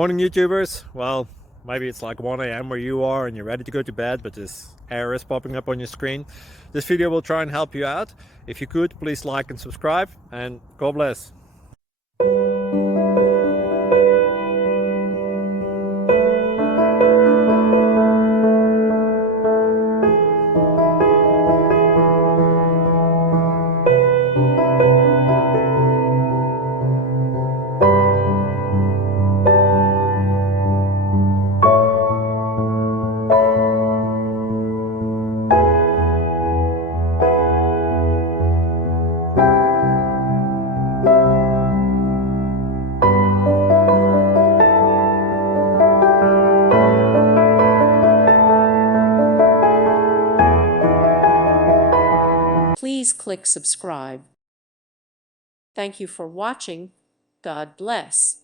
Morning YouTubers. Well, maybe it's like 1 a.m. where you are and you're ready to go to bed, but this error is popping up on your screen. This video will try and help you out. If you could, please like and subscribe, and God bless. Please click subscribe. Thank you for watching. God bless.